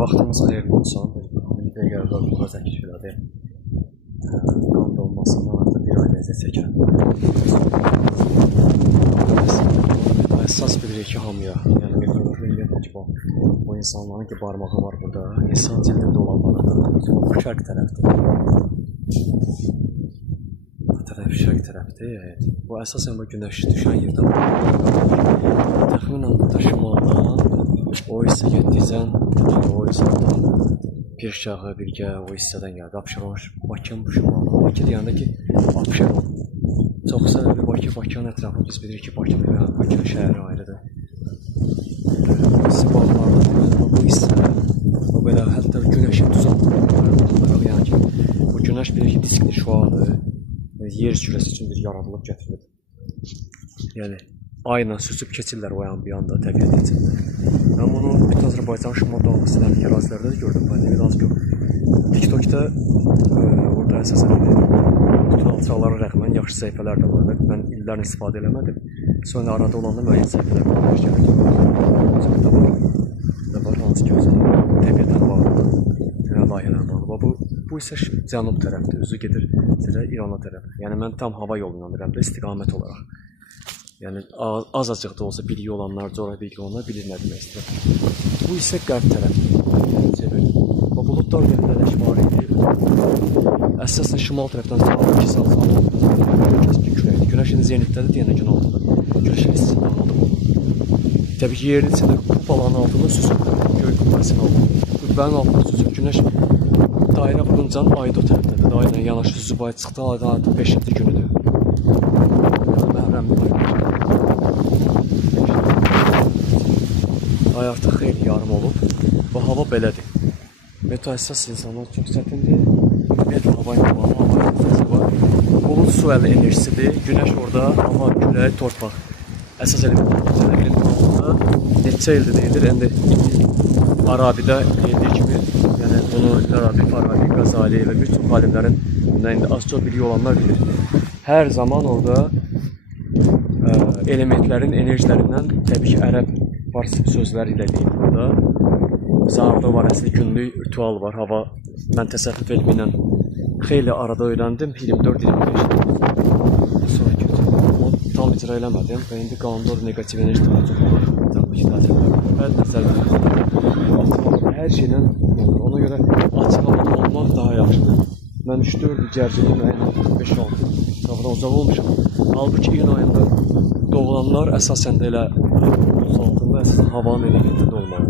Vaxtımız xeyirli olsun. Bir dəqiqə burada çəkiliş elədi. Qan dolmasından artıq bir ay ləzzət çəkirəm. Əsas bilirik ki, hamıya, yəni metroda ümumiyyətlə ki, bu insanların ki, barmağı var burada. İnsan cildində olanlardır. Bu şərq tərəfdir. Bu tərəf şərq tərəfdir. Bu əsasən bu günəş düşən yerdə. Təxminən burada şimaldan o hissə getdiyəcən, o hissədən bir şahı birgə o hissədən gəldi. Abşeron, Bakının bu şimaldan. Bakı deyəndə ki, Abşeron. Çox səbəbi Bakının ətrafı biz bilirik ki, Bakının şəhəri ayrıdır. Bu hissə, o belə hətta günəşin düzəltmələri, yəni ki, bu günəş bilir ki, diskli şüadır, yer sürəsi üçün bir yaradılıb gətirilib. Yəni, ayla süzüb keçirlər o yan bir anda təbiət içində. Mən bunu bütün Azərbaycan şimal dağlıqsılarındakı ərazilərdə də gördüm. TikTok'da orada əsasən bütün alçaqlara rəğmən yaxşı səhifələr də var. Mən illərini istifadə eləmədim. Sonra arada olanda müəyyən səhifələr var. Burada var. Burada var, hansı ki, təbiətən bağlı, layihələr bağlı. Bu isə cənub tərəfdir, özü gedir İrana tərəf. Yəni, mən tam hava yolundan bilirəm də istiqamət olaraq. Yəni, az-azcıq da olsa bilgi olanlar, coğrafi bilgi olanlar bilir nə demək istəyir. Bu isə qərb tərəfdir. Bu buludlar yerləşmə var idi. Əsasən şimal tərəfdən saat 2 saat kəskin küləkdir. Günəşin zenitdədir, deyənə gün altında. Günəşin içində aldım. Təbii ki, yerin içində kupaların altında süzüb, göy kupasının altında. Qübbənin altında süzüb, günəş dairə vuruncan ayda o tərəfdədir. Dairə yanaşı süzüb ay çıxdı, ayda 5-ci günüdür. Məhrəmli var. Ay artıq xeyli yarım olub. Bu hava belədir. Metro əsas insanlar çox çətindir. Metro hava enerjisi var. Bulud su enerjisidir. Günəş orada, hava, külək, torpaq. Əsas elementlərin altında neçə ildir deyilir. İndi Arabidə deyildiyi kimi, yəni bunu Arabi, Farabi, Qazali və bütün alimlərin indi az çox bilgi olanlar bilir. Hər zaman orada elementlərin enerjilərindən təbii ki, ərəb farsi sözləri ilə deyil burada. Zarda var, əslində günlük ritual var, hava. Mən təsəvvüf elmi ilə xeyli arada öyrəndim, 24-25. Sonra kötü. Tam icra eləmədim və indi qanunda da negativ enerji daha çox olur. Təbii ki, təbii nəzərdə. Hər şeydən, ona görə açıq havada olmaq daha yaxşıdır. Mən 3-4 gərcəli müəyyən 5-6 safhadan uzaq olmuşam. Halbuki iyun ayında doğulanlar əsasən də elə altında əsasən havanın elementində olmalıdır.